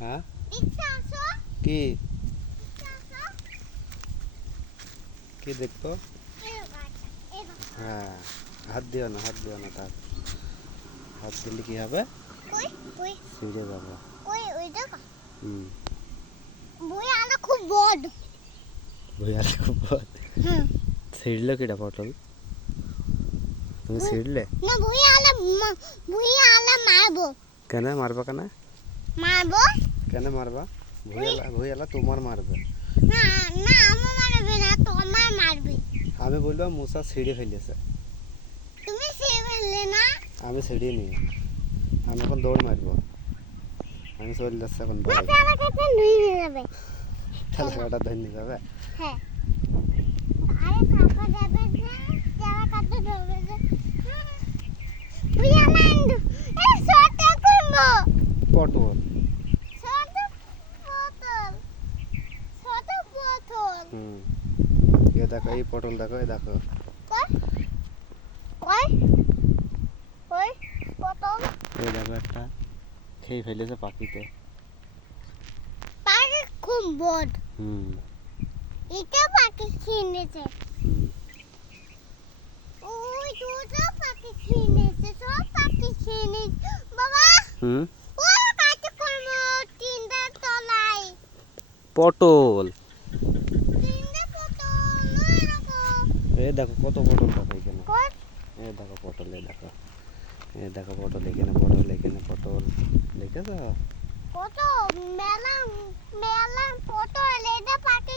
হ্যাঁ কি কি দেখতো? হ্যাঁ, হাত দিও না তার হাত দিলে কি হবে? ছিঁড়ে যাবে। হুম, খুব বড় ভুইয়ালে খুব বদ। ছিঁড়লো কিটা পটল? তুমি ছিঁড়লে? না ভুইয়ালে মারবো কেন মারবা? মারবো কেন মারবা? ভুইয়ালা তোমার মারবে। না না আমার মারবে না তোমার মারবে আমি বলবো মুসা ছিঁড়ে ফেলেছে। তুমি সে ফেললে না আমি ছিঁড়িয়ে নি, আমি এখন দৌড় মারবো। আমি চলে যাচ্ছি এখন বাড়ি। চালা কাছে নিয়ে যাবে তাহলে কাটা ধরে যাবে। হ্যাঁ আরে থাকা যাবে না চালা কাছে ধরবে যে ভুইয়ালে এই শর্ট করবো পটল। ছোট বোতল হুম, এ দেখো, এই পটল দেখো, এ দেখো। কই বোতল এই দেখো, একটা খেয়ে ফেলেছে পাখিতে। পাখি খুব বড় হুম এটা পাখি কিনেছে হুম ওই দুটো পাখি কিনেছে সব পাখি কিনেছে বাবা হুম ওই কাছে করবো তিনটা তলায় পটল। তিনটা বোতল ওই রকম এই দেখো কত পটল দেখো এখানে। কই এই দেখো পটল, এই দেখো, এই দেখো পটল, এখানে পটল, এখানে পটল। দেখেছো? কত মেলা মেলা পটল এটা পাখি